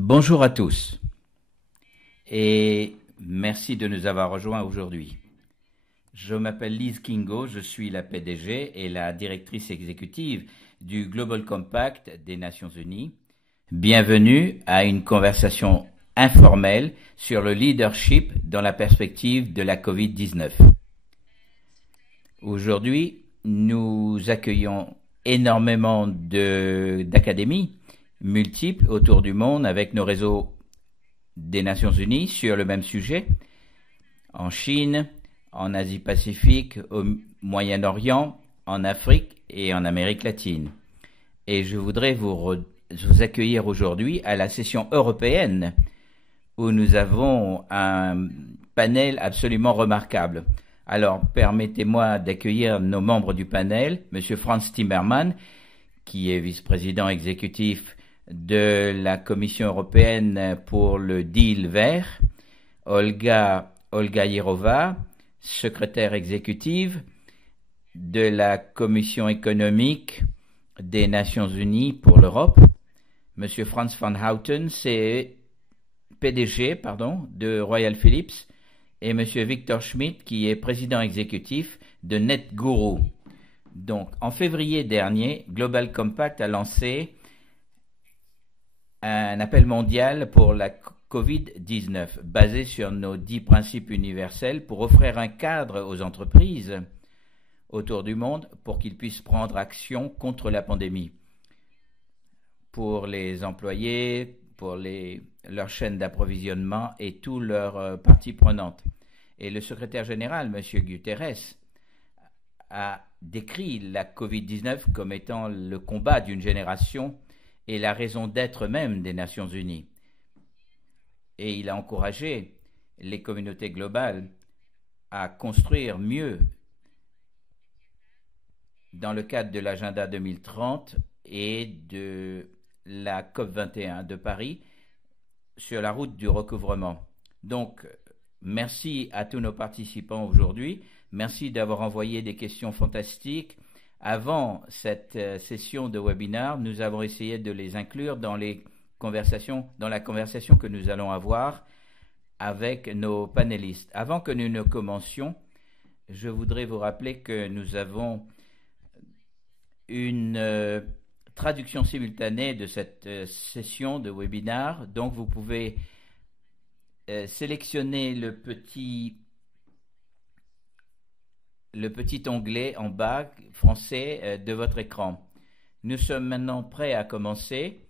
Bonjour à tous et merci de nous avoir rejoints aujourd'hui. Je m'appelle Lise Kingo, je suis la PDG et la directrice exécutive du Global Compact des Nations Unies. Bienvenue à une conversation informelle sur le leadership dans la perspective de la Covid-19. Aujourd'hui, nous accueillons énormément d'académies multiples autour du monde avec nos réseaux des Nations Unies sur le même sujet, en Chine, en Asie-Pacifique, au Moyen-Orient, en Afrique et en Amérique latine. Et je voudrais vous accueillir aujourd'hui à la session européenne où nous avons un panel absolument remarquable. Alors, permettez-moi d'accueillir nos membres du panel, M. Frans Timmermans, qui est vice-président exécutif de la Commission européenne pour le deal vert, Olga Yerova, secrétaire exécutive de la Commission économique des Nations Unies pour l'Europe, M. Frans van Houten, c'est PDG de Royal Philips, et M. Victor Schmidt, qui est président exécutif de NetGuru. Donc, en février dernier, Global Compact a lancé un appel mondial pour la Covid-19, basé sur nos 10 principes universels pour offrir un cadre aux entreprises autour du monde pour qu'ils puissent prendre action contre la pandémie. Pour les employés, pour leur chaîne d'approvisionnement et toutes leurs parties prenantes. Et le secrétaire général, M. Guterres, a décrit la Covid-19 comme étant le combat d'une génération et la raison d'être même des Nations Unies. Et il a encouragé les communautés globales à construire mieux dans le cadre de l'agenda 2030 et de la COP21 de Paris sur la route du recouvrement. Donc, merci à tous nos participants aujourd'hui. Merci d'avoir envoyé des questions fantastiques. Avant cette session de webinaire, nous avons essayé de les inclure dans la conversation que nous allons avoir avec nos panélistes. Avant que nous ne commencions, je voudrais vous rappeler que nous avons une traduction simultanée de cette session de webinaire. Donc, vous pouvez sélectionner le petit onglet en bas français de votre écran. Nous sommes maintenant prêts à commencer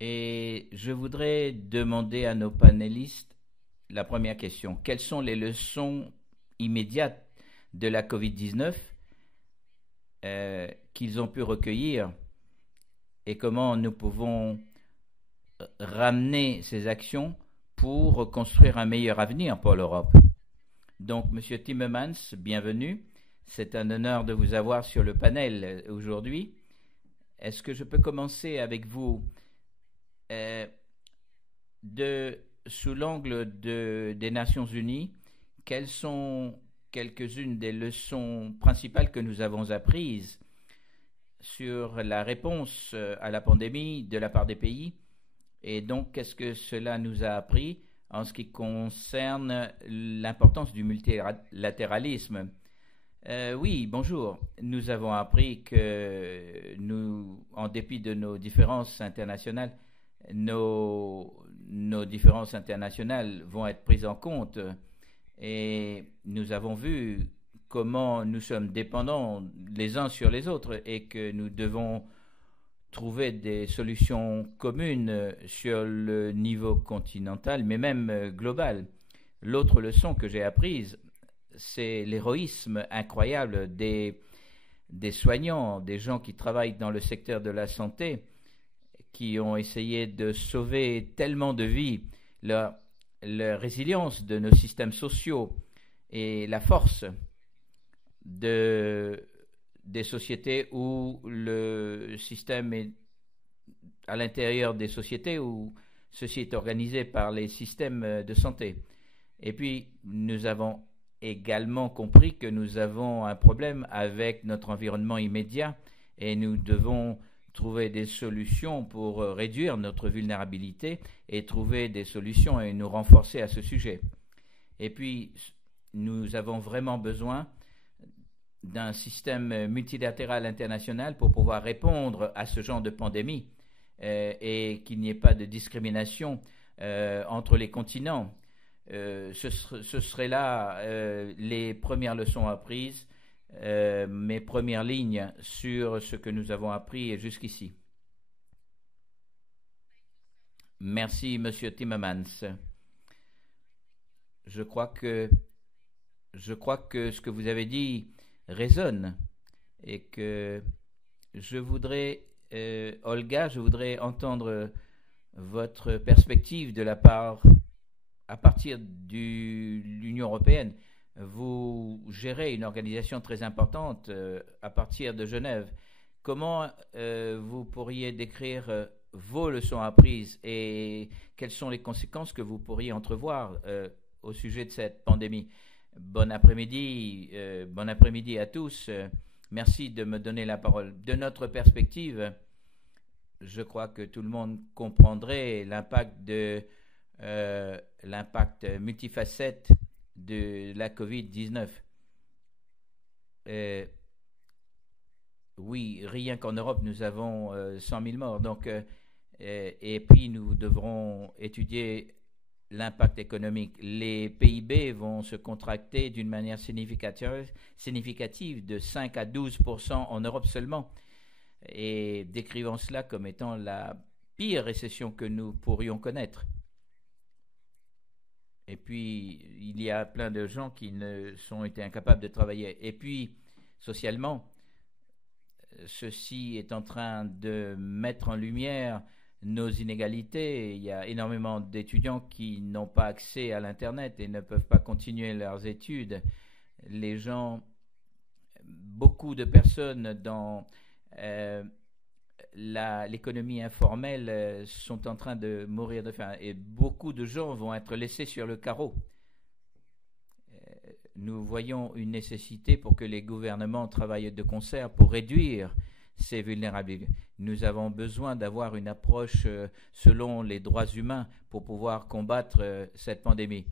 et je voudrais demander à nos panélistes la première question. Quelles sont les leçons immédiates de la COVID-19 qu'ils ont pu recueillir et comment nous pouvons ramener ces actions pour construire un meilleur avenir pour l'Europe? Donc, Monsieur Timmermans, bienvenue. C'est un honneur de vous avoir sur le panel aujourd'hui. Est-ce que je peux commencer avec vous sous l'angle des Nations Unies? Quelles sont quelques-unes des leçons principales que nous avons apprises sur la réponse à la pandémie de la part des pays? Et donc, qu'est-ce que cela nous a appris en ce qui concerne l'importance du multilatéralisme? Oui, bonjour. Nous avons appris que en dépit de nos différences internationales, nos différences internationales vont être prises en compte. Et nous avons vu comment nous sommes dépendants les uns sur les autres et que nous devons trouver des solutions communes sur le niveau continental, mais même global. L'autre leçon que j'ai apprise, c'est l'héroïsme incroyable des soignants, des gens qui travaillent dans le secteur de la santé, qui ont essayé de sauver tellement de vies, la résilience de nos systèmes sociaux et la force des sociétés où le système est à l'intérieur des sociétés où ceci est organisé par les systèmes de santé. Et puis, nous avons également compris que nous avons un problème avec notre environnement immédiat et nous devons trouver des solutions pour réduire notre vulnérabilité et trouver des solutions et nous renforcer à ce sujet. Et puis, nous avons vraiment besoin d'un système multilatéral international pour pouvoir répondre à ce genre de pandémie et qu'il n'y ait pas de discrimination entre les continents. Ce serait là les premières leçons apprises, mes premières lignes sur ce que nous avons appris jusqu'ici. Merci, Monsieur Timmermans. Je crois que ce que vous avez dit résonne et que je voudrais, Olga, je voudrais entendre votre perspective de la part, à partir de l'Union européenne. Vous gérez une organisation très importante à partir de Genève. Comment vous pourriez décrire vos leçons apprises et quelles sont les conséquences que vous pourriez entrevoir au sujet de cette pandémie? Bon après-midi à tous. Merci de me donner la parole. De notre perspective, je crois que tout le monde comprendrait l'impact multifacette de la COVID-19. Oui, rien qu'en Europe, nous avons 100 000 morts. Donc, et puis, nous devrons étudier l'impact économique. Les PIB vont se contracter d'une manière significative de 5 à 12% en Europe seulement. Et décrivons cela comme étant la pire récession que nous pourrions connaître. Et puis, il y a plein de gens qui ont été incapables de travailler. Et puis, socialement, ceci est en train de mettre en lumière nos inégalités. Il y a énormément d'étudiants qui n'ont pas accès à l'Internet et ne peuvent pas continuer leurs études. Beaucoup de personnes dans l'économie informelle sont en train de mourir de faim et beaucoup de gens vont être laissés sur le carreau. Nous voyons une nécessité pour que les gouvernements travaillent de concert pour réduire ces vulnérabilités. Nous avons besoin d'avoir une approche selon les droits humains pour pouvoir combattre cette pandémie.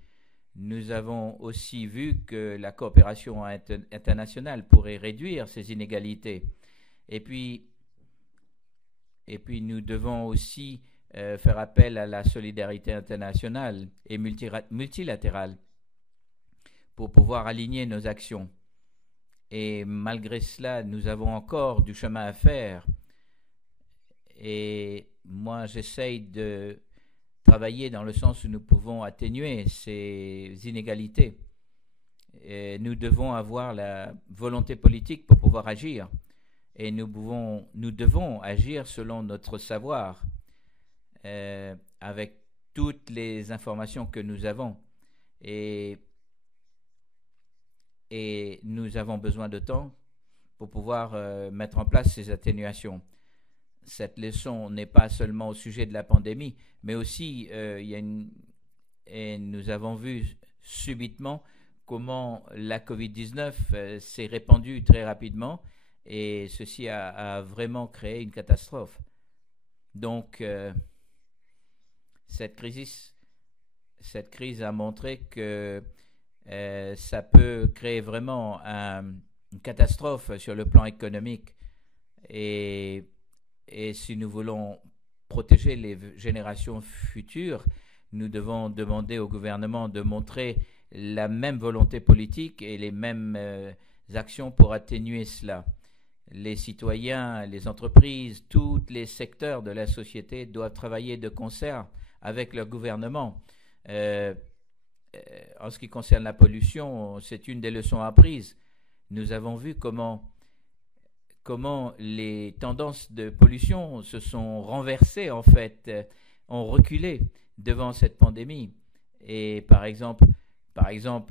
Nous avons aussi vu que la coopération internationale pourrait réduire ces inégalités. Et puis nous devons aussi faire appel à la solidarité internationale et multilatérale pour pouvoir aligner nos actions. Et malgré cela, nous avons encore du chemin à faire. Et moi, j'essaye de travailler dans le sens où nous pouvons atténuer ces inégalités. Et nous devons avoir la volonté politique pour pouvoir agir. Et nous devons agir selon notre savoir, avec toutes les informations que nous avons. Et nous avons besoin de temps pour pouvoir mettre en place ces atténuations. Cette leçon n'est pas seulement au sujet de la pandémie, mais aussi nous avons vu subitement comment la COVID-19 s'est répandue très rapidement et ceci a vraiment créé une catastrophe. Donc, cette crise a montré que ça peut créer vraiment une catastrophe sur le plan économique. Et si nous voulons protéger les générations futures, nous devons demander au gouvernement de montrer la même volonté politique et les mêmes actions pour atténuer cela. Les citoyens, les entreprises, tous les secteurs de la société doivent travailler de concert avec leur gouvernement. En ce qui concerne la pollution, c'est une des leçons apprises. Nous avons vu comment les tendances de pollution se sont renversées, en fait, ont reculé devant cette pandémie. Et par exemple,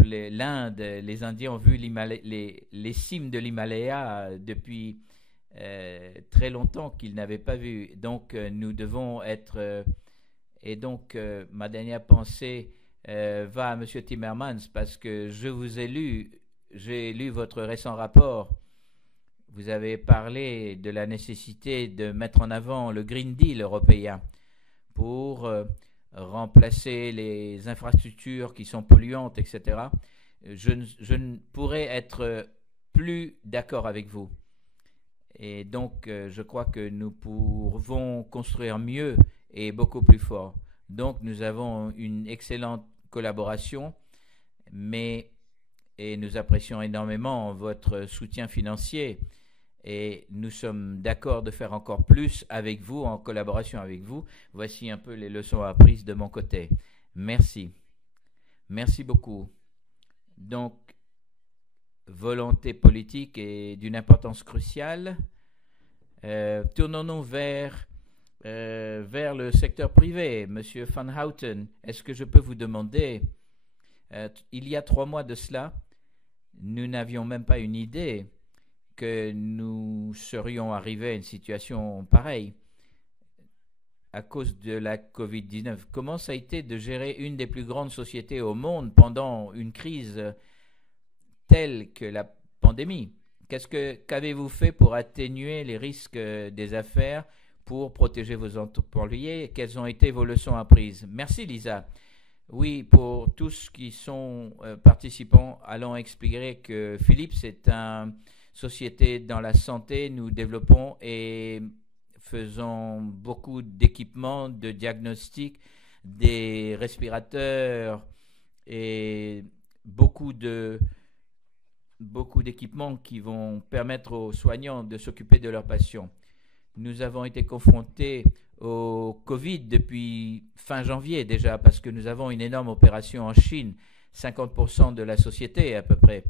l'Inde, les Indiens ont vu les cimes de l'Himalaya depuis très longtemps qu'ils n'avaient pas vu. Donc, nous devons être... et donc, ma dernière pensée va à M. Timmermans parce que j'ai lu votre récent rapport. vous avez parlé de la nécessité de mettre en avant le Green Deal européen pour remplacer les infrastructures qui sont polluantes, etc. Je ne pourrais être plus d'accord avec vous. Et donc, je crois que nous pouvons construire mieux et beaucoup plus fort. Donc, nous avons une excellente collaboration, mais et nous apprécions énormément votre soutien financier et nous sommes d'accord de faire encore plus avec vous, en collaboration avec vous. Voici un peu les leçons apprises de mon côté. Merci. Merci beaucoup. Donc, volonté politique est d'une importance cruciale. Tournons-nous vers le secteur privé. Monsieur Van Houten, est-ce que je peux vous demander, il y a 3 mois de cela, nous n'avions même pas une idée que nous serions arrivés à une situation pareille à cause de la COVID-19. Comment ça a été de gérer une des plus grandes sociétés au monde pendant une crise telle que la pandémie? Qu'avez-vous fait pour atténuer les risques des affaires, pour protéger vos employés? Quelles ont été vos leçons apprises? Merci Lisa. Oui, pour tous qui sont participants, allons expliquer que Philips est une société dans la santé. Nous développons et faisons beaucoup d'équipements, de diagnostics, des respirateurs et beaucoup d'équipements qui vont permettre aux soignants de s'occuper de leurs patients. Nous avons été confrontés au Covid depuis fin janvier déjà, parce que nous avons une énorme opération en Chine, 50% de la société à peu près.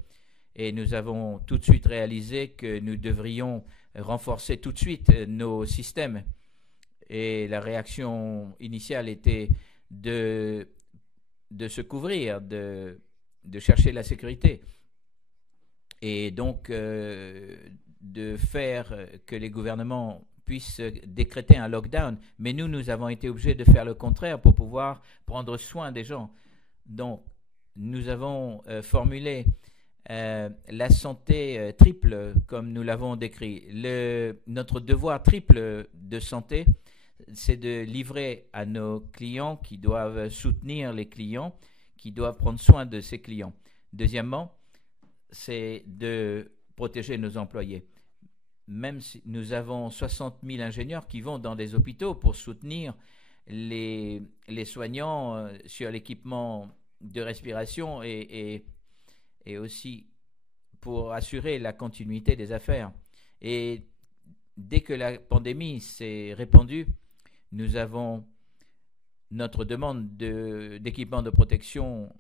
Et nous avons tout de suite réalisé que nous devrions renforcer tout de suite nos systèmes. Et la réaction initiale était de se couvrir, de chercher la sécurité. Et donc de faire que les gouvernements puissent décréter un lockdown. Mais nous avons été obligés de faire le contraire pour pouvoir prendre soin des gens. Donc, nous avons formulé la santé triple, comme nous l'avons décrit. Notre devoir triple de santé, c'est de livrer à nos clients qui doivent soutenir les clients, qui doivent prendre soin de ces clients. Deuxièmement, c'est de protéger nos employés. Même si nous avons 60 000 ingénieurs qui vont dans des hôpitaux pour soutenir les soignants sur l'équipement de respiration et aussi pour assurer la continuité des affaires. Et dès que la pandémie s'est répandue, nous avons notre demande d'équipement de protection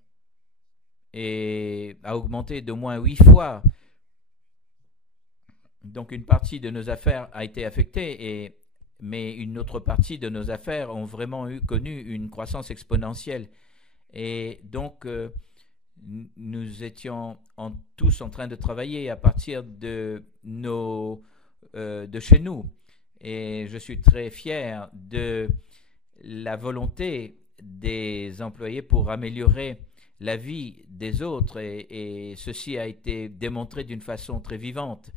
a augmenté d'au moins 8 fois. Donc une partie de nos affaires a été affectée, mais une autre partie de nos affaires ont vraiment connu une croissance exponentielle. Et donc nous étions tous en train de travailler à partir de chez nous. Et je suis très fier de la volonté des employés pour améliorer la vie des autres. Et ceci a été démontré d'une façon très vivante.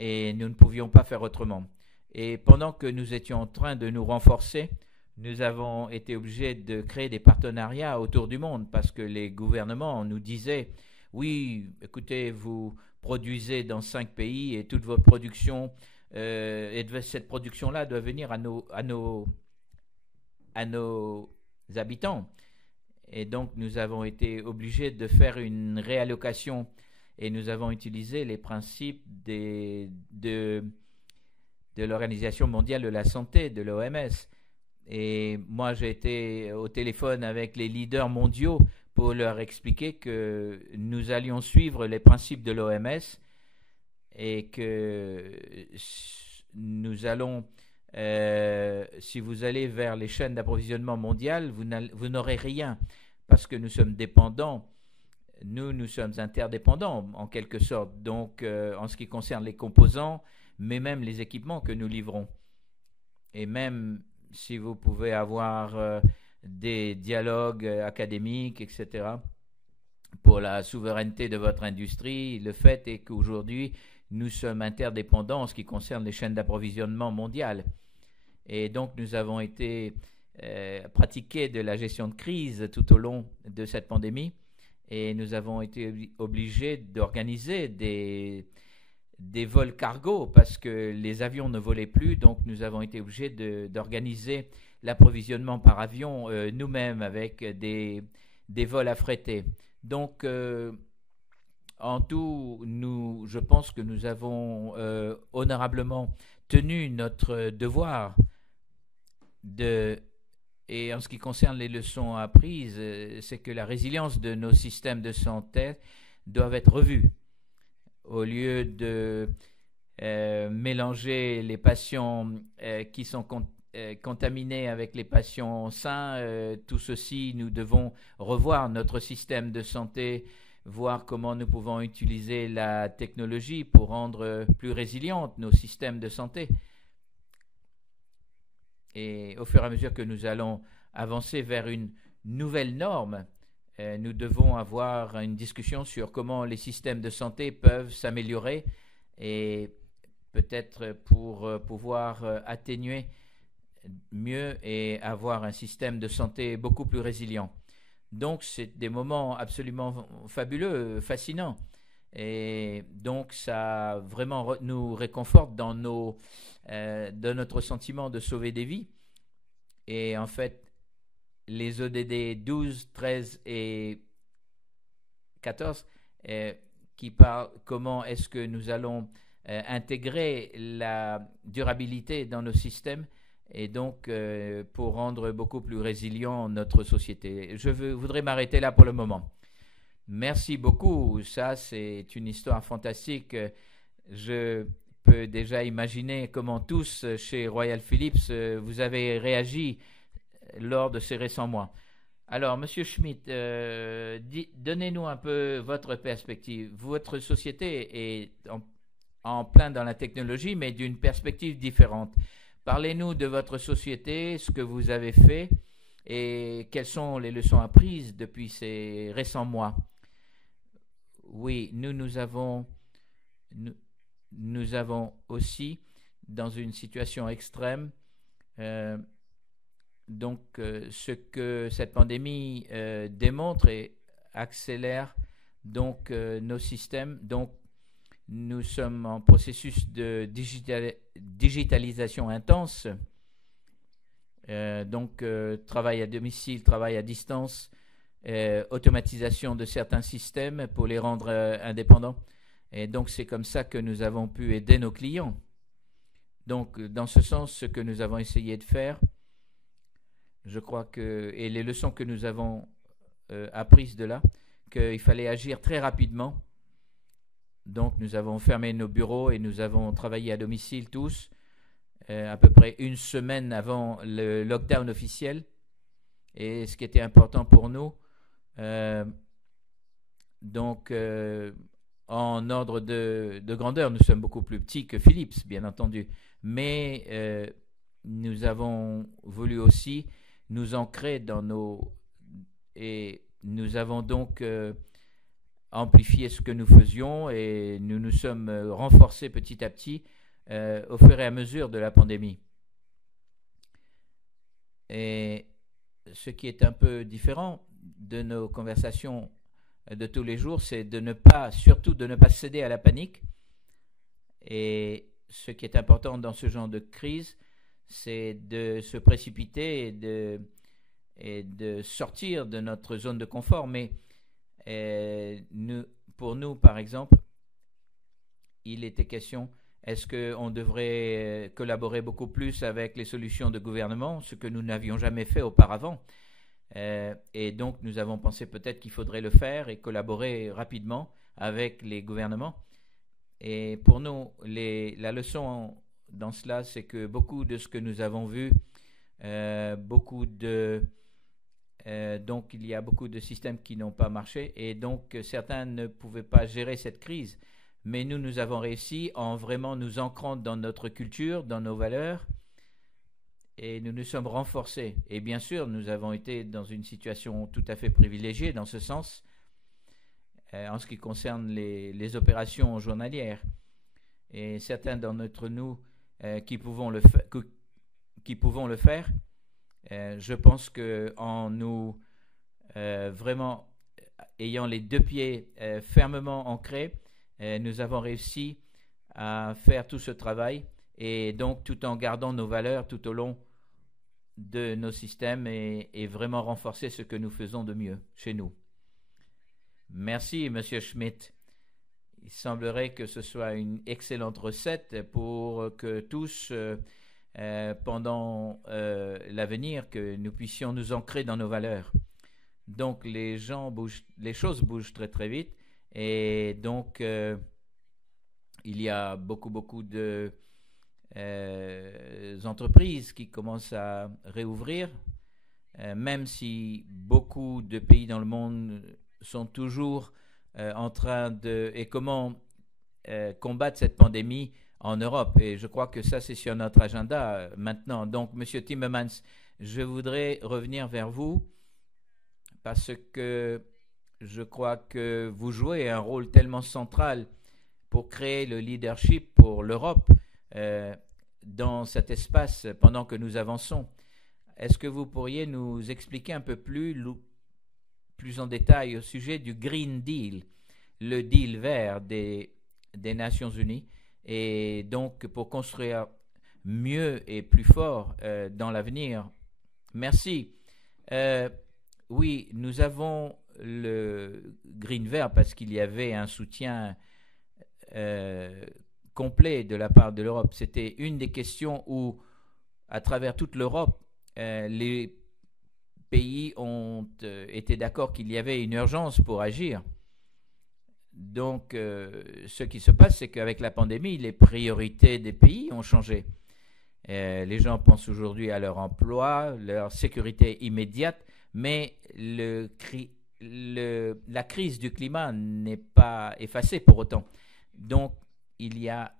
Et nous ne pouvions pas faire autrement. Et pendant que nous étions en train de nous renforcer, nous avons été obligés de créer des partenariats autour du monde parce que les gouvernements nous disaient « Oui, écoutez, vous produisez dans 5 pays et toute votre production, et cette production-là doit venir à nos habitants. » Et donc, nous avons été obligés de faire une réallocation et nous avons utilisé les principes de l'Organisation mondiale de la santé, de l'OMS. Et moi, j'ai été au téléphone avec les leaders mondiaux pour leur expliquer que nous allions suivre les principes de l'OMS et que nous allons, si vous allez vers les chaînes d'approvisionnement mondiales, vous n'aurez rien parce que nous sommes dépendants. Nous sommes interdépendants en quelque sorte, donc en ce qui concerne les composants, mais même les équipements que nous livrons. Et même si vous pouvez avoir des dialogues académiques, etc., pour la souveraineté de votre industrie, le fait est qu'aujourd'hui, nous sommes interdépendants en ce qui concerne les chaînes d'approvisionnement mondiales. Et donc, nous avons été pratiquer de la gestion de crise tout au long de cette pandémie et nous avons été obligés d'organiser des vols cargo parce que les avions ne volaient plus, donc nous avons été obligés d'organiser l'approvisionnement par avion nous-mêmes avec des vols affrétés. Donc, en tout, je pense que nous avons honorablement tenu notre devoir et en ce qui concerne les leçons apprises, c'est que la résilience de nos systèmes de santé doivent être revus. Au lieu de mélanger les patients qui sont contaminés avec les patients sains, tout ceci, nous devons revoir notre système de santé, voir comment nous pouvons utiliser la technologie pour rendre plus résilientes nos systèmes de santé. Et au fur et à mesure que nous allons avancer vers une nouvelle norme, nous devons avoir une discussion sur comment les systèmes de santé peuvent s'améliorer et peut-être pour pouvoir atténuer mieux et avoir un système de santé beaucoup plus résilient. Donc, c'est des moments absolument fabuleux, fascinants. Et donc, ça vraiment nous réconforte dans notre sentiment de sauver des vies. Et en fait, les ODD 12, 13 et 14 qui parlent comment est-ce que nous allons intégrer la durabilité dans nos systèmes et donc pour rendre beaucoup plus résilient notre société. Je voudrais m'arrêter là pour le moment. Merci beaucoup. Ça, c'est une histoire fantastique. Je peux déjà imaginer comment tous chez Royal Philips vous avez réagi lors de ces récents mois. Alors, Monsieur Schmidt, donnez-nous un peu votre perspective. Votre société est en plein dans la technologie, mais d'une perspective différente. Parlez-nous de votre société, ce que vous avez fait et quelles sont les leçons apprises depuis ces récents mois. Oui, nous avons aussi, dans une situation extrême, donc ce que cette pandémie démontre et accélère donc nos systèmes. Donc, nous sommes en processus de digitalisation intense. Donc, travail à domicile, travail à distance, automatisation de certains systèmes pour les rendre indépendants. Et donc, c'est comme ça que nous avons pu aider nos clients. Donc, dans ce sens, ce que nous avons essayé de faire, je crois que, et les leçons que nous avons apprises de là, qu'il fallait agir très rapidement. Donc, nous avons fermé nos bureaux et nous avons travaillé à domicile tous, à peu près une semaine avant le lockdown officiel. Et ce qui était important pour nous, donc, en ordre de grandeur, nous sommes beaucoup plus petits que Philips, bien entendu. Mais nous avons voulu aussi nous ancrer dans nos... Et nous avons donc amplifié ce que nous faisions et nous nous sommes renforcés petit à petit au fur et à mesure de la pandémie. Et ce qui est un peu différent de nos conversations de tous les jours, c'est surtout de ne pas céder à la panique. Et ce qui est important dans ce genre de crise, c'est de se précipiter et de sortir de notre zone de confort. Mais pour nous, par exemple, il était question, est-ce qu'on devrait collaborer beaucoup plus avec les solutions de gouvernement, ce que nous n'avions jamais fait auparavant. Et donc, nous avons pensé peut-être qu'il faudrait le faire et collaborer rapidement avec les gouvernements. Et pour nous, la leçon dans cela, c'est que beaucoup de ce que nous avons vu, donc il y a beaucoup de systèmes qui n'ont pas marché et donc certains ne pouvaient pas gérer cette crise. Mais nous avons réussi en vraiment nous ancrant dans notre culture, dans nos valeurs et nous nous sommes renforcés. Et bien sûr, nous avons été dans une situation tout à fait privilégiée dans ce sens en ce qui concerne les opérations journalières. et certains d'entre nous qui pouvons le faire, je pense qu'en nous vraiment ayant les deux pieds fermement ancrés, nous avons réussi à faire tout ce travail, et donc tout en gardant nos valeurs tout au long de nos systèmes, et vraiment renforcer ce que nous faisons de mieux chez nous. Merci, Monsieur Schmidt. Il semblerait que ce soit une excellente recette pour que tous, pendant l'avenir, que nous puissions nous ancrer dans nos valeurs. Donc, les choses bougent très très vite, et donc il y a beaucoup de entreprises qui commencent à réouvrir, même si beaucoup de pays dans le monde sont toujours en train et comment combattre cette pandémie en Europe. Et je crois que ça, c'est sur notre agenda maintenant. Donc, Monsieur Timmermans, je voudrais revenir vers vous parce que je crois que vous jouez un rôle tellement central pour créer le leadership pour l'Europe dans cet espace pendant que nous avançons. Est-ce que vous pourriez nous expliquer un peu plus en détail au sujet du Green Deal, le deal vert des Nations Unies, et donc pour construire mieux et plus fort dans l'avenir? Merci. Oui, nous avons le Green Vert parce qu'il y avait un soutien complet de la part de l'Europe. C'était une des questions où, à travers toute l'Europe, les pays ont été d'accord qu'il y avait une urgence pour agir. Donc, ce qui se passe, c'est qu'avec la pandémie, les priorités des pays ont changé. Les gens pensent aujourd'hui à leur emploi, leur sécurité immédiate, mais la crise du climat n'est pas effacée pour autant. Donc, il y a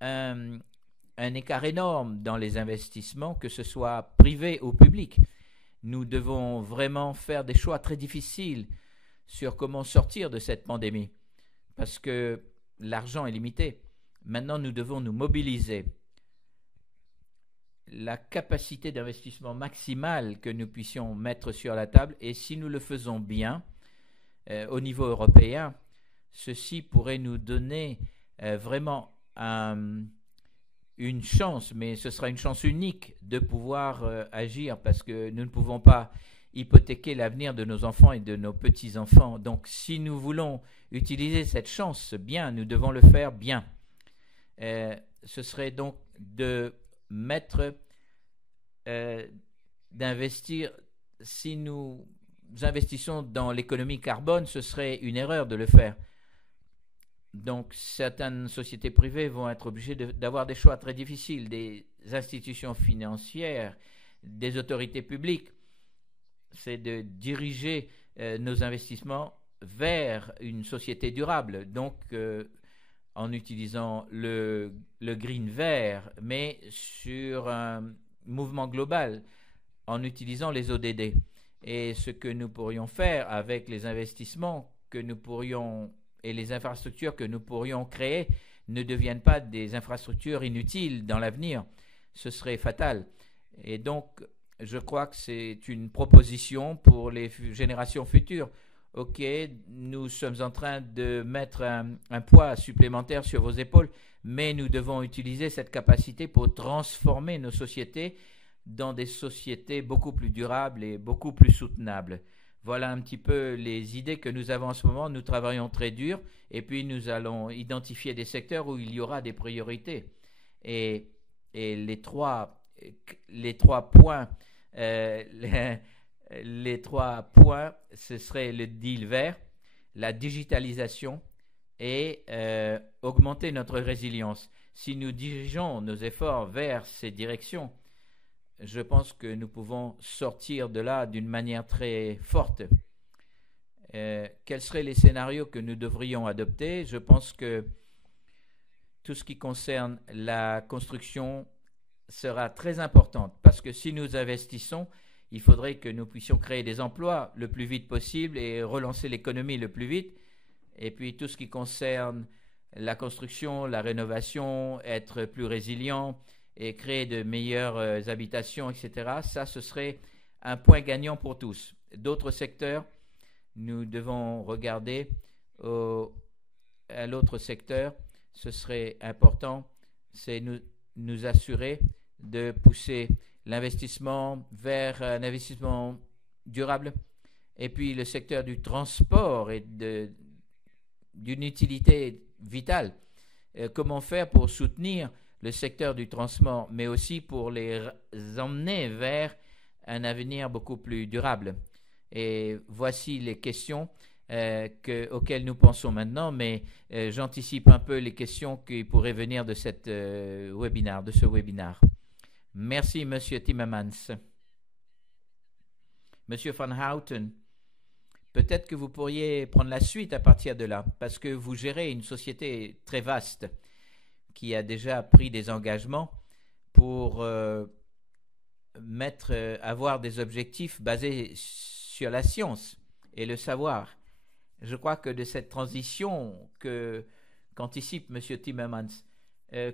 un écart énorme dans les investissements, que ce soit privé ou public. Nous devons vraiment faire des choix très difficiles sur comment sortir de cette pandémie, parce que l'argent est limité. Maintenant, nous devons nous mobiliser. La capacité d'investissement maximale que nous puissions mettre sur la table, et si nous le faisons bien au niveau européen, ceci pourrait nous donner vraiment une chance, mais ce sera une chance unique de pouvoir agir, parce que nous ne pouvons pas hypothéquer l'avenir de nos enfants et de nos petits-enfants. Donc, si nous voulons utiliser cette chance bien, nous devons le faire bien. Ce serait donc d'investir. Si nous investissons dans l'économie carbone, ce serait une erreur de le faire. Donc, certaines sociétés privées vont être obligées d'avoir des choix très difficiles, des institutions financières, des autorités publiques. C'est de diriger nos investissements vers une société durable, donc en utilisant le green vert, mais sur un mouvement global, en utilisant les ODD. Et ce que nous pourrions faire avec les investissements que nous pourrions et les infrastructures que nous pourrions créer ne deviennent pas des infrastructures inutiles dans l'avenir. Ce serait fatal. Et donc, je crois que c'est une proposition pour les générations futures. Ok, nous sommes en train de mettre un poids supplémentaire sur vos épaules, mais nous devons utiliser cette capacité pour transformer nos sociétés dans des sociétés beaucoup plus durables et beaucoup plus soutenables. Voilà un petit peu les idées que nous avons en ce moment. Nous travaillons très dur, et puis nous allons identifier des secteurs où il y aura des priorités. Et les trois points, ce serait le deal vert, la digitalisation et augmenter notre résilience. Si nous dirigeons nos efforts vers ces directions, je pense que nous pouvons sortir de là d'une manière très forte. Quels seraient les scénarios que nous devrions adopter? Je pense que tout ce qui concerne la construction sera très importante, parce que si nous investissons, il faudrait que nous puissions créer des emplois le plus vite possible et relancer l'économie le plus vite. Et puis tout ce qui concerne la construction, la rénovation, être plus résilient et créer de meilleures habitations, etc., ça, ce serait un point gagnant pour tous. D'autres secteurs, nous devons regarder à l'autre secteur, ce serait important, c'est nous assurer de pousser l'investissement vers un investissement durable. Et puis le secteur du transport est d'une utilité vitale. Comment faire pour soutenir le secteur du transport, mais aussi pour les emmener vers un avenir beaucoup plus durable. Et voici les questions auxquelles nous pensons maintenant, mais j'anticipe un peu les questions qui pourraient venir de ce webinaire. Merci, Monsieur Timmermans. Monsieur Van Houten, peut-être que vous pourriez prendre la suite à partir de là, parce que vous gérez une société très vaste qui a déjà pris des engagements pour avoir des objectifs basés sur la science et le savoir. Je crois que de cette transition qu'anticipe M. Timmermans,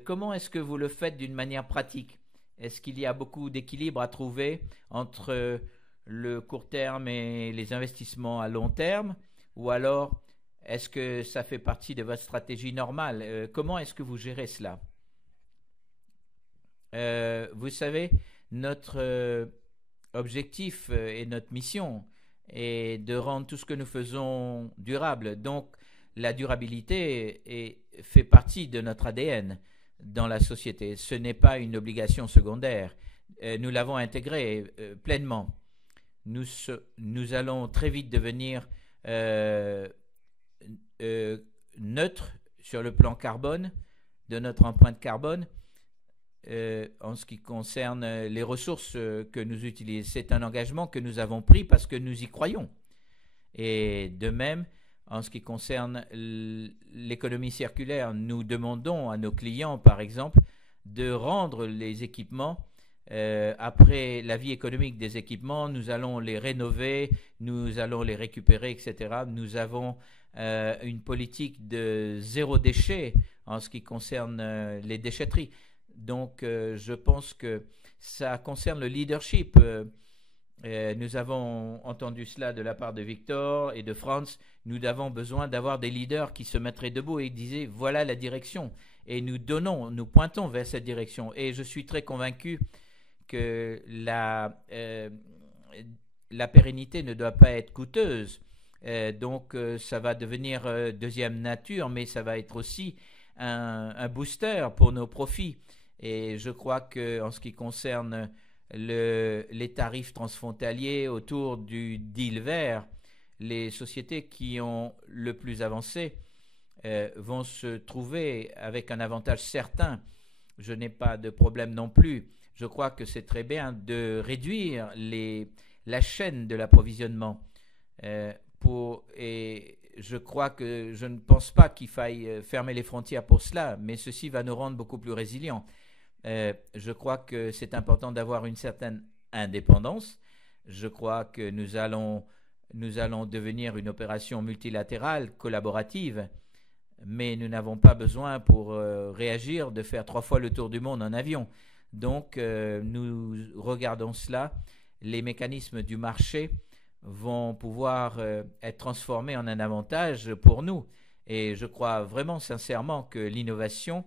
comment est-ce que vous le faites d'une manière pratique? Est-ce qu'il y a beaucoup d'équilibre à trouver entre le court terme et les investissements à long terme? Ou alors, est-ce que ça fait partie de votre stratégie normale? Comment est-ce que vous gérez cela? Vous savez, notre objectif et notre mission est de rendre tout ce que nous faisons durable. Donc, la durabilité fait partie de notre ADN dans la société. Ce n'est pas une obligation secondaire. Nous l'avons intégré pleinement. Nous allons très vite devenir neutre sur le plan carbone, de notre empreinte carbone, en ce qui concerne les ressources que nous utilisons. C'est un engagement que nous avons pris parce que nous y croyons. Et de même, en ce qui concerne l'économie circulaire, nous demandons à nos clients, par exemple, de rendre les équipements. Après la vie économique des équipements, nous allons les rénover, nous allons les récupérer, etc. Nous avons une politique de zéro déchet en ce qui concerne les déchetteries. Donc, je pense que ça concerne le leadership. Nous avons entendu cela de la part de Victor et de Franz. Nous avons besoin d'avoir des leaders qui se mettraient debout et disaient voilà la direction. Et nous pointons vers cette direction. Et je suis très convaincu que la pérennité ne doit pas être coûteuse. Donc, ça va devenir deuxième nature, mais ça va être aussi un booster pour nos profits. Et je crois qu'en ce qui concerne les tarifs transfrontaliers autour du deal vert, les sociétés qui ont le plus avancé vont se trouver avec un avantage certain. Je n'ai pas de problème non plus. Je crois que c'est très bien de réduire la chaîne de l'approvisionnement. Et je crois que je ne pense pas qu'il faille fermer les frontières pour cela, mais ceci va nous rendre beaucoup plus résilients. Je crois que c'est important d'avoir une certaine indépendance. Je crois que nous allons devenir une opération multilatérale, collaborative, mais nous n'avons pas besoin pour réagir de faire 3 fois le tour du monde en avion. Donc, nous regardons cela. Les mécanismes du marché vont pouvoir être transformés en un avantage pour nous. Et je crois vraiment sincèrement que l'innovation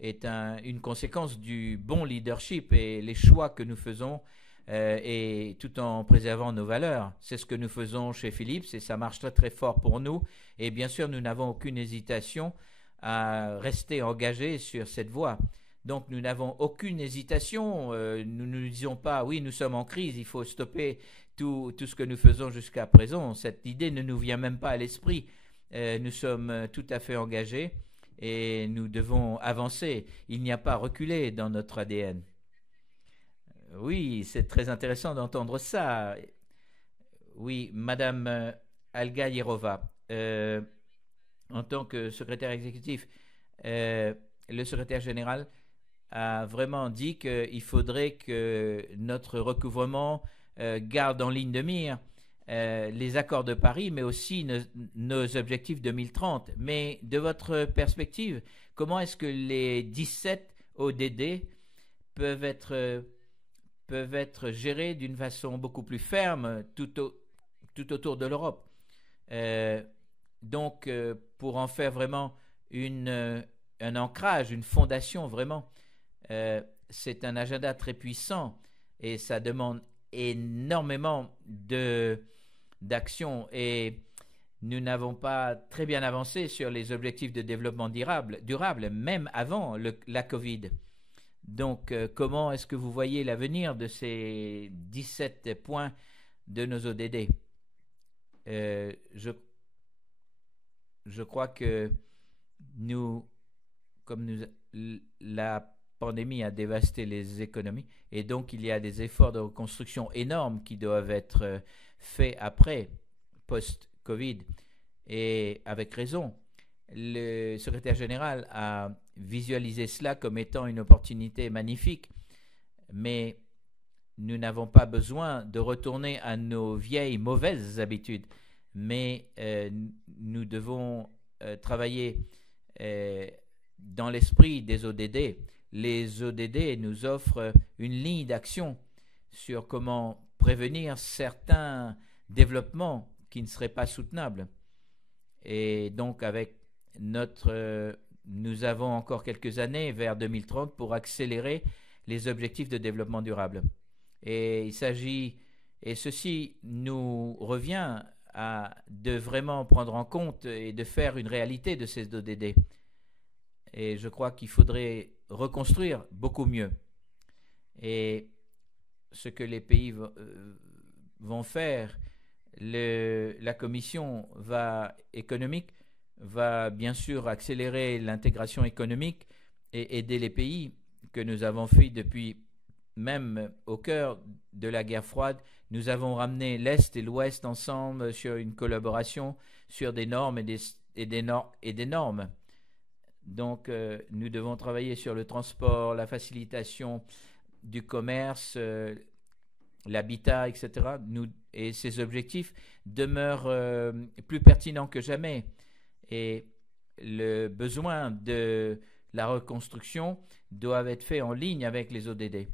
est une conséquence du bon leadership et les choix que nous faisons et tout en préservant nos valeurs. C'est ce que nous faisons chez Philips et ça marche très très fort pour nous. Et bien sûr, nous n'avons aucune hésitation à rester engagés sur cette voie. Donc, nous n'avons aucune hésitation. Nous ne disons pas, oui, nous sommes en crise, il faut stopper tout ce que nous faisons jusqu'à présent. Cette idée ne nous vient même pas à l'esprit. Nous sommes tout à fait engagés et nous devons avancer. Il n'y a pas à reculer dans notre ADN. Oui, c'est très intéressant d'entendre ça. Oui, Madame Alga-Yerova, en tant que secrétaire exécutif, le secrétaire général a vraiment dit qu'il faudrait que notre recouvrement garde en ligne de mire les accords de Paris, mais aussi nos objectifs 2030. Mais de votre perspective, comment est-ce que les 17 ODD peuvent être gérés d'une façon beaucoup plus ferme tout autour de l'Europe? Donc, pour en faire vraiment un ancrage, une fondation vraiment, c'est un agenda très puissant et ça demande énormément d'action et nous n'avons pas très bien avancé sur les objectifs de développement durable même avant la COVID. Donc, comment est-ce que vous voyez l'avenir de ces 17 points de nos ODD? Je crois que la pandémie a dévasté les économies et donc il y a des efforts de reconstruction énormes qui doivent être faits après, post-Covid, et avec raison. Le secrétaire général a visualisé cela comme étant une opportunité magnifique, mais nous n'avons pas besoin de retourner à nos vieilles mauvaises habitudes, mais nous devons travailler dans l'esprit des ODD. Les ODD nous offrent une ligne d'action sur comment prévenir certains développements qui ne seraient pas soutenables. Et donc, nous avons encore quelques années vers 2030 pour accélérer les objectifs de développement durable. Et ceci nous revient de vraiment prendre en compte et de faire une réalité de ces ODD. Et je crois qu'il faudrait reconstruire beaucoup mieux. Et ce que les pays vont faire, la commission économique va bien sûr accélérer l'intégration économique et aider les pays que nous avons fait depuis même au cœur de la guerre froide. Nous avons ramené l'Est et l'Ouest ensemble sur une collaboration sur des normes et des normes. Donc, nous devons travailler sur le transport, la facilitation du commerce, l'habitat, etc. Et ces objectifs demeurent plus pertinents que jamais. Et le besoin de la reconstruction doit être fait en ligne avec les ODD.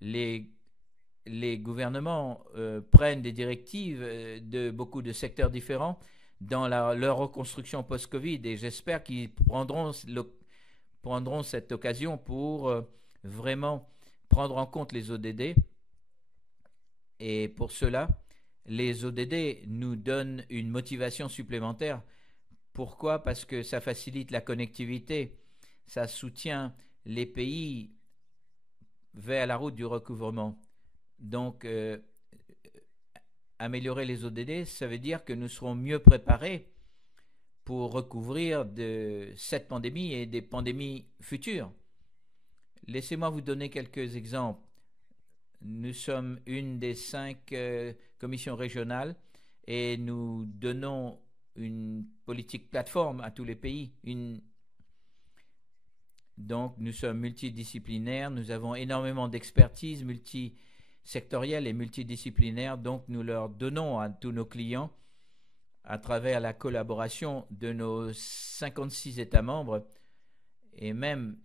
Les gouvernements prennent des directives de beaucoup de secteurs différents dans leur reconstruction post-Covid et j'espère qu'ils prendront cette occasion pour vraiment prendre en compte les ODD. Et pour cela, les ODD nous donnent une motivation supplémentaire. Pourquoi? Parce que ça facilite la connectivité, ça soutient les pays vers la route du recouvrement. Donc, améliorer les ODD, ça veut dire que nous serons mieux préparés pour recouvrir de cette pandémie et des pandémies futures. Laissez-moi vous donner quelques exemples. Nous sommes une des 5 commissions régionales et nous donnons une politique plateforme à tous les pays. Donc, nous sommes multidisciplinaires, nous avons énormément d'expertise multisectorielle et multidisciplinaire. Donc, nous leur donnons à tous nos clients, à travers la collaboration de nos 56 États membres, et même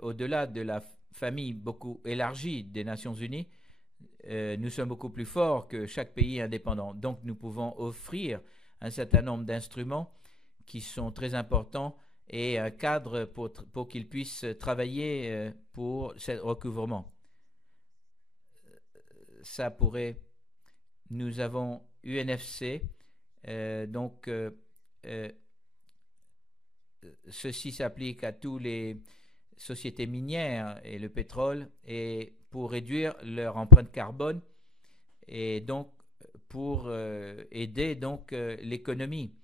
au-delà de la famille beaucoup élargie des Nations Unies, nous sommes beaucoup plus forts que chaque pays indépendant. Donc, nous pouvons offrir un certain nombre d'instruments qui sont très importants et un cadre pour qu'ils puissent travailler pour ce recouvrement. Nous avons UNFC, donc ceci s'applique à tous les sociétés minières et le pétrole et pour réduire leur empreinte carbone et donc pour aider donc l'économie.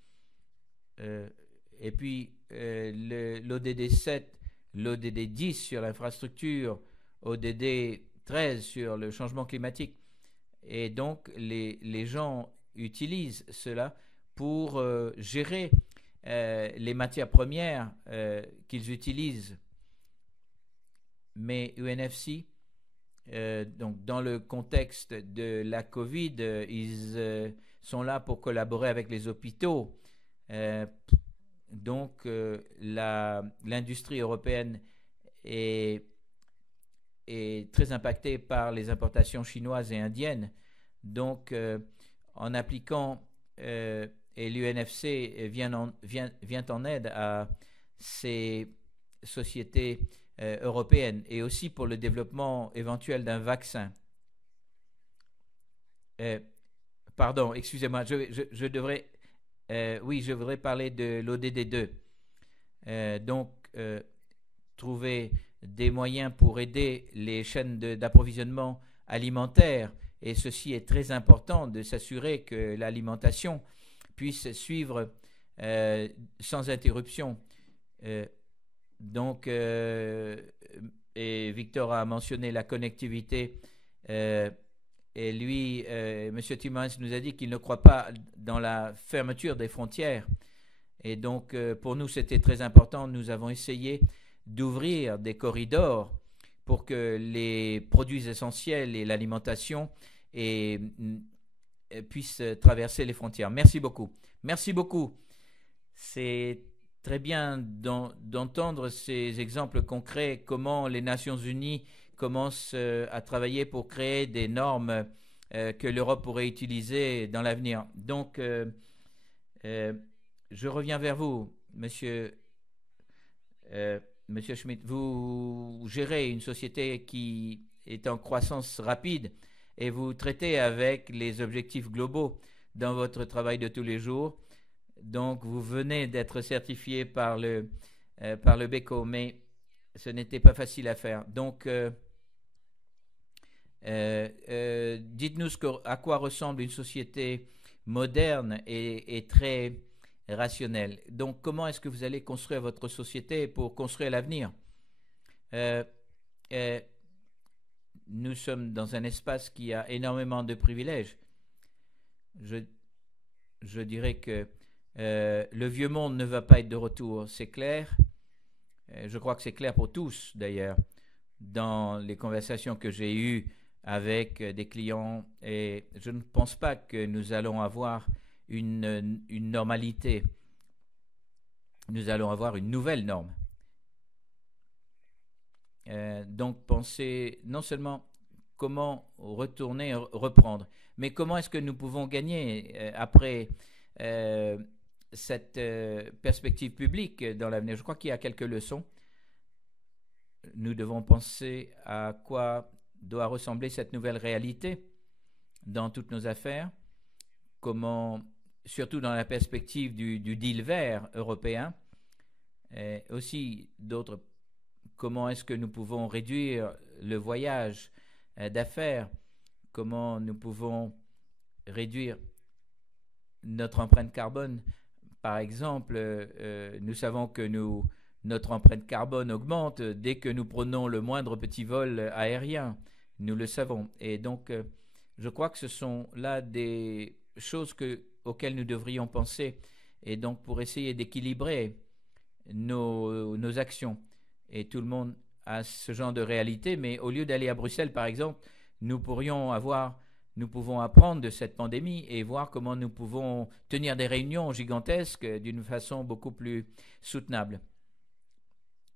Et puis l'ODD 7, l'ODD 10 sur l'infrastructure, ODD 13 sur le changement climatique. Et donc les gens utilisent cela pour gérer les matières premières qu'ils utilisent. Mais UNFC, donc dans le contexte de la COVID, ils sont là pour collaborer avec les hôpitaux. Donc, l'industrie européenne est très impactée par les importations chinoises et indiennes. Donc, en appliquant, et l'UNFC vient en aide à ces sociétés européennes et aussi pour le développement éventuel d'un vaccin. Pardon, excusez-moi, je devrais, oui, je voudrais parler de l'ODD2. Donc, trouver des moyens pour aider les chaînes d'approvisionnement alimentaire. Et ceci est très important de s'assurer que l'alimentation puisse suivre sans interruption. Donc, et Victor a mentionné la connectivité. Et lui, M. Timmermans nous a dit qu'il ne croit pas dans la fermeture des frontières. Et donc, pour nous, c'était très important. Nous avons essayé d'ouvrir des corridors pour que les produits essentiels et l'alimentation puissent traverser les frontières. Merci beaucoup. Merci beaucoup. C'est très bien d'entendre ces exemples concrets, comment les Nations Unies commencent à travailler pour créer des normes que l'Europe pourrait utiliser dans l'avenir. Donc, je reviens vers vous, Monsieur Schmidt. Vous gérez une société qui est en croissance rapide et vous traitez avec les objectifs globaux dans votre travail de tous les jours. Donc, vous venez d'être certifié par le BECO, mais ce n'était pas facile à faire. Donc, dites-nous à quoi ressemble une société moderne et très rationnelle. Donc, comment est-ce que vous allez construire votre société pour construire l'avenir? Nous sommes dans un espace qui a énormément de privilèges. Je dirais que le vieux monde ne va pas être de retour, c'est clair. Je crois que c'est clair pour tous, d'ailleurs, dans les conversations que j'ai eues avec des clients. Et je ne pense pas que nous allons avoir une normalité. Nous allons avoir une nouvelle norme. Donc, pensez non seulement comment retourner, reprendre, mais comment est-ce que nous pouvons gagner après cette perspective publique dans l'avenir. Je crois qu'il y a quelques leçons. Nous devons penser à quoi doit ressembler cette nouvelle réalité dans toutes nos affaires, comment, surtout dans la perspective du deal vert européen, et aussi d'autres. Comment est-ce que nous pouvons réduire le voyage d'affaires? Comment nous pouvons réduire notre empreinte carbone? Par exemple, nous savons que notre empreinte carbone augmente dès que nous prenons le moindre petit vol aérien. Nous le savons. Et donc, je crois que ce sont là des choses auxquelles nous devrions penser. Et donc, pour essayer d'équilibrer nos actions. Et tout le monde a ce genre de réalité, mais au lieu d'aller à Bruxelles, par exemple, nous pouvons apprendre de cette pandémie et voir comment nous pouvons tenir des réunions gigantesques d'une façon beaucoup plus soutenable.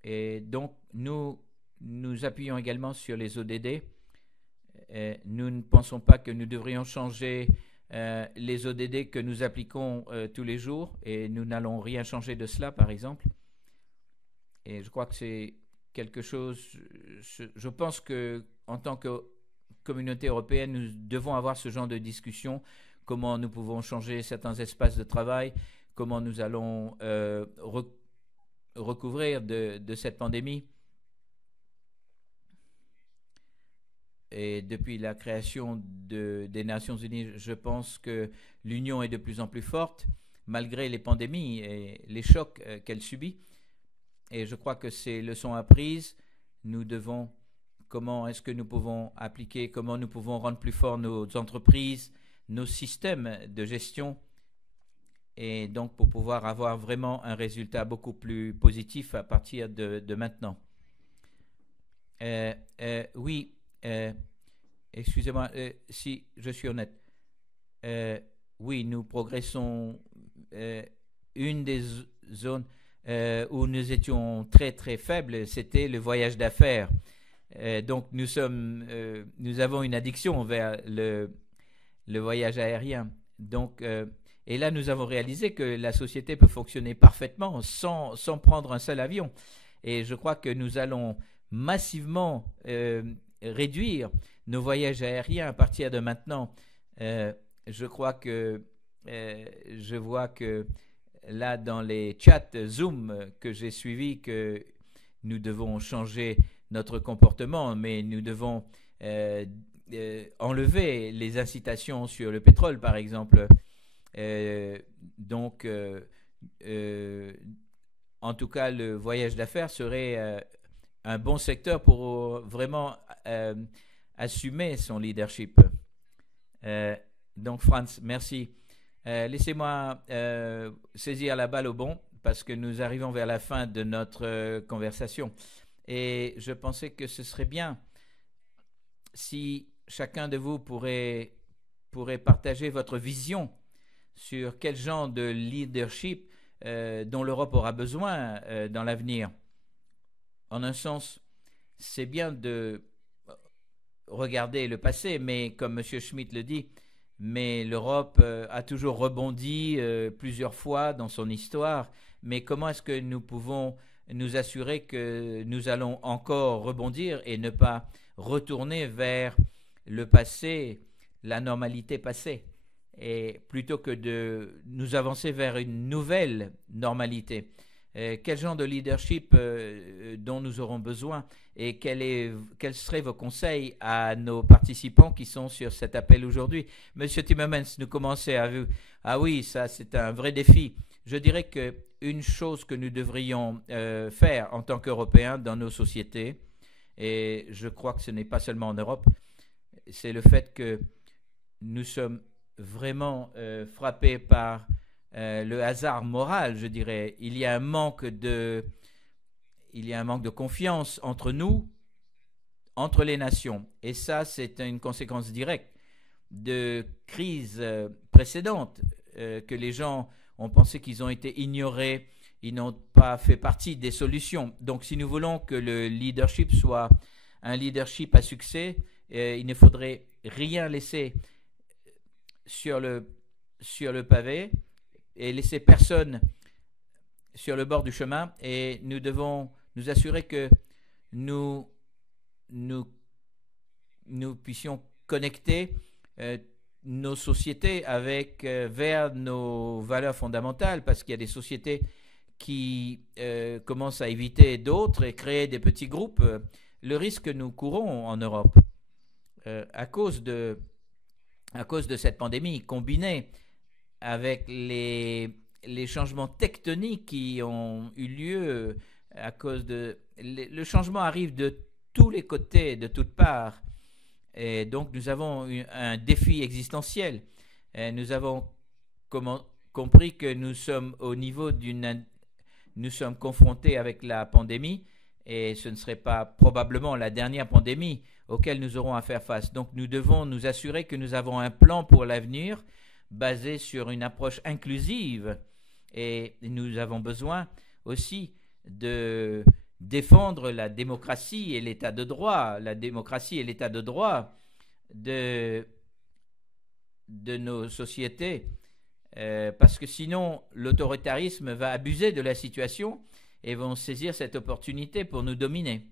Et donc, nous appuyons également sur les ODD. Nous ne pensons pas que nous devrions changer les ODD que nous appliquons tous les jours, et nous n'allons rien changer de cela, par exemple. Et je crois que c'est quelque chose, je pense qu'en tant que communauté européenne, nous devons avoir ce genre de discussion, comment nous pouvons changer certains espaces de travail, comment nous allons recouvrir de cette pandémie. Et depuis la création des Nations Unies, je pense que l'Union est de plus en plus forte, malgré les pandémies et les chocs qu'elle subit. Et je crois que ces leçons apprises, nous devons, comment est-ce que nous pouvons appliquer, comment nous pouvons rendre plus fort nos entreprises, nos systèmes de gestion, et donc pour pouvoir avoir vraiment un résultat beaucoup plus positif à partir de maintenant. Oui, excusez-moi, si je suis honnête. oui, nous progressons. Une des zones où nous étions très très faibles, c'était le voyage d'affaires. Donc nous avons une addiction vers le voyage aérien. Donc, et là, nous avons réalisé que la société peut fonctionner parfaitement sans prendre un seul avion. Et je crois que nous allons massivement réduire nos voyages aériens à partir de maintenant. Je crois que je vois que là, dans les chats Zoom que j'ai suivis, que nous devons changer notre comportement, mais nous devons enlever les incitations sur le pétrole, par exemple. Donc, en tout cas, le voyage d'affaires serait un bon secteur pour vraiment assumer son leadership. Donc, Franz, merci. Laissez-moi saisir la balle au bon parce que nous arrivons vers la fin de notre conversation. Et je pensais que ce serait bien si chacun de vous pourrait partager votre vision sur quel genre de leadership dont l'Europe aura besoin dans l'avenir. En un sens, c'est bien de regarder le passé, mais comme M. Schmitt le dit, mais l'Europe a toujours rebondi plusieurs fois dans son histoire. Mais comment est-ce que nous pouvons nous assurer que nous allons encore rebondir et ne pas retourner vers le passé, la normalité passée, et plutôt que de nous avancer vers une nouvelle normalité? Quel genre de leadership dont nous aurons besoin et quels seraient vos conseils à nos participants qui sont sur cet appel aujourd'hui? Monsieur Timmermans, nous commençons à vous. Ah oui, ça c'est un vrai défi. Je dirais qu'une chose que nous devrions faire en tant qu'Européens dans nos sociétés, et je crois que ce n'est pas seulement en Europe, c'est le fait que nous sommes vraiment frappés par le hasard moral, je dirais. Il y a un manque de confiance entre nous, entre les nations. Et ça, c'est une conséquence directe de crises précédentes que les gens ont pensé qu'ils ont été ignorés, ils n'ont pas fait partie des solutions. Donc, si nous voulons que le leadership soit un leadership à succès, il ne faudrait rien laisser sur le pavé et laisser personne sur le bord du chemin, et nous devons nous assurer que nous puissions connecter nos sociétés vers nos valeurs fondamentales, parce qu'il y a des sociétés qui commencent à éviter d'autres et créer des petits groupes. Le risque que nous courons en Europe à cause de cette pandémie, combinée avec les changements tectoniques qui ont eu lieu à cause de... Le changement arrive de tous les côtés, de toutes parts. Et donc, nous avons un défi existentiel. Et nous avons compris que nous sommes au niveau nous sommes confrontés avec la pandémie, et ce ne serait pas probablement la dernière pandémie auquel nous aurons à faire face. Donc, nous devons nous assurer que nous avons un plan pour l'avenir basé sur une approche inclusive, et nous avons besoin aussi de défendre la démocratie et l'état de droit, de nos sociétés, parce que sinon l'autoritarisme va abuser de la situation et vont saisir cette opportunité pour nous dominer.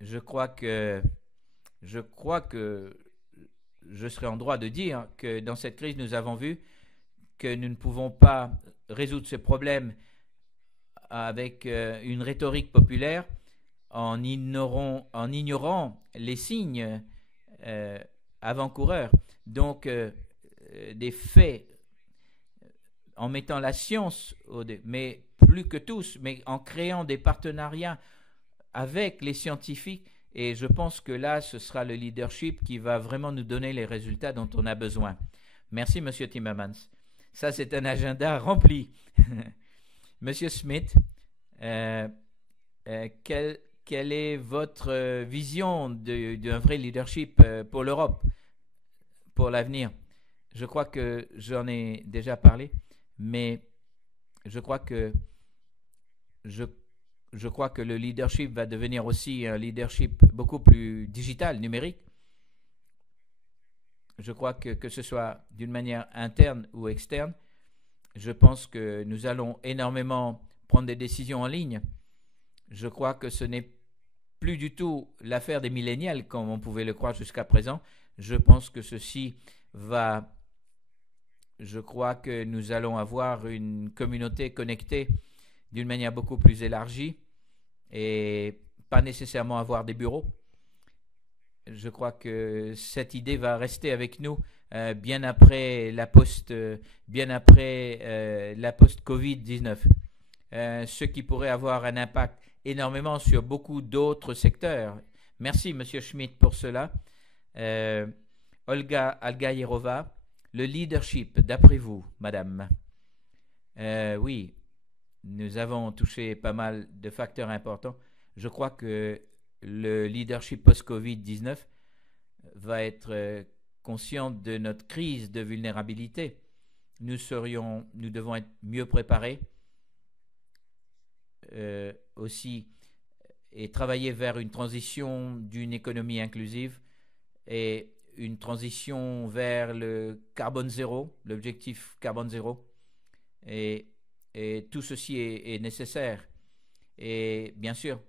Je crois que je serais en droit de dire que dans cette crise, nous avons vu que nous ne pouvons pas résoudre ce problème avec une rhétorique populaire en ignorant les signes avant-coureurs. Donc, des faits, en mettant la science, mais plus que tous, mais en créant des partenariats avec les scientifiques. Et je pense que là, ce sera le leadership qui va vraiment nous donner les résultats dont on a besoin. Merci, Monsieur Timmermans. Ça, c'est un agenda rempli. Monsieur Schmitt, quelle est votre vision d'un vrai leadership pour l'Europe, pour l'avenir? Je crois que j'en ai déjà parlé, mais je crois que je, je crois que le leadership va devenir aussi un leadership beaucoup plus digital, numérique. Je crois que ce soit d'une manière interne ou externe, je pense que nous allons énormément prendre des décisions en ligne. Je crois que ce n'est plus du tout l'affaire des millénials comme on pouvait le croire jusqu'à présent. Je pense que ceci va... Je crois que nous allons avoir une communauté connectée d'une manière beaucoup plus élargie et pas nécessairement avoir des bureaux. Je crois que cette idée va rester avec nous bien après la post Covid-19, ce qui pourrait avoir un impact énormément sur beaucoup d'autres secteurs. Merci, Monsieur Schmidt, pour cela. Euh, Olga Algaïrova, le leadership, d'après vous, Madame. Oui, nous avons touché pas mal de facteurs importants. Je crois que le leadership post-Covid-19 va être conscient de notre crise de vulnérabilité. Nous devons être mieux préparés aussi et travailler vers une transition d'une économie inclusive et une transition vers le carbone zéro, l'objectif carbone zéro. Et tout ceci est nécessaire. Et bien sûr,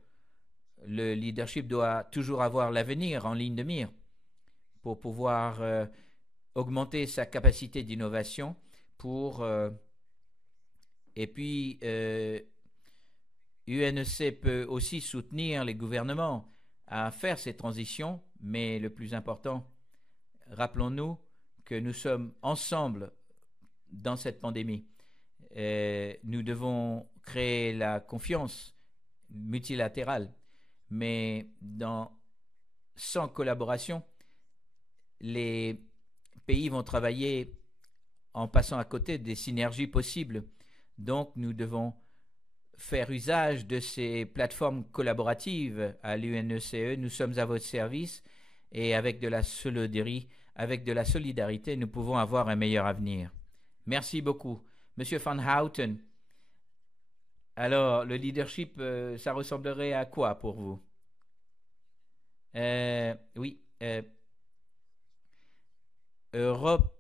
le leadership doit toujours avoir l'avenir en ligne de mire pour pouvoir augmenter sa capacité d'innovation et puis UNEC peut aussi soutenir les gouvernements à faire ces transitions, mais le plus important, rappelons-nous que nous sommes ensemble dans cette pandémie. Nous devons créer la confiance multilatérale, mais sans collaboration, les pays vont travailler en passant à côté des synergies possibles. Donc, nous devons faire usage de ces plateformes collaboratives à l'UNECE. Nous sommes à votre service et avec de la solidarité, nous pouvons avoir un meilleur avenir. Merci beaucoup. Monsieur Van Houten, alors le leadership, ça ressemblerait à quoi pour vous? Oui, Europe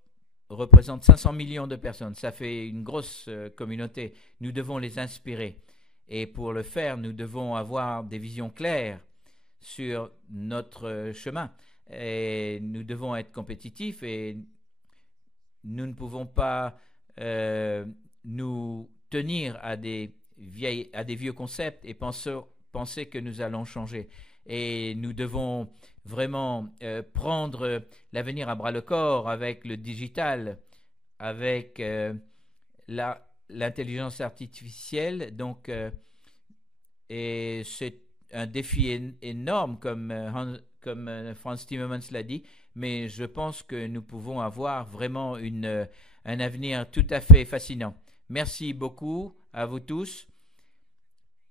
représente 500 millions de personnes. Ça fait une grosse communauté. Nous devons les inspirer. Et pour le faire, nous devons avoir des visions claires sur notre chemin. Et nous devons être compétitifs et nous ne pouvons pas nous tenir à des vieux concepts et penser que nous allons changer. Et nous devons vraiment prendre l'avenir à bras-le-corps avec le digital, avec l'intelligence artificielle. Donc, et c'est un défi énorme, comme Franz Timmermans l'a dit, mais je pense que nous pouvons avoir vraiment un avenir tout à fait fascinant. Merci beaucoup à vous tous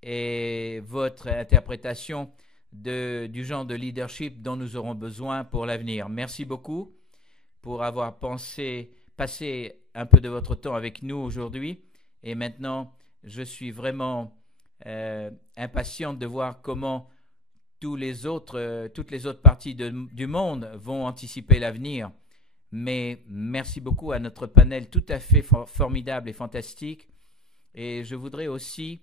et votre interprétation du genre de leadership dont nous aurons besoin pour l'avenir. Merci beaucoup pour avoir passé un peu de votre temps avec nous aujourd'hui. Et maintenant, je suis vraiment impatiente de voir comment toutes les autres parties du monde vont anticiper l'avenir. Mais merci beaucoup à notre panel tout à fait formidable et fantastique. Et je voudrais aussi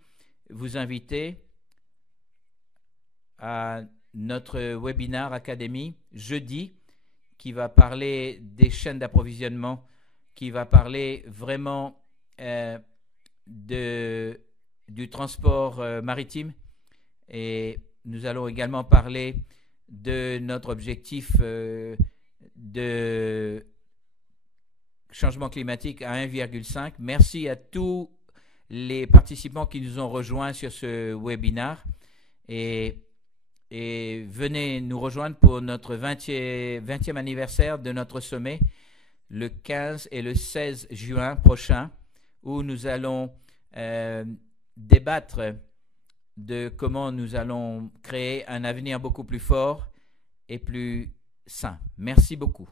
vous inviter à notre webinaire Académie jeudi qui va parler des chaînes d'approvisionnement, qui va parler vraiment du transport maritime. Et nous allons également parler de notre objectif de changement climatique à 1,5. Merci à tous les participants qui nous ont rejoints sur ce webinaire et venez nous rejoindre pour notre 20e anniversaire de notre sommet le 15 et le 16 juin prochain où nous allons débattre de comment nous allons créer un avenir beaucoup plus fort et plus sain. Merci beaucoup.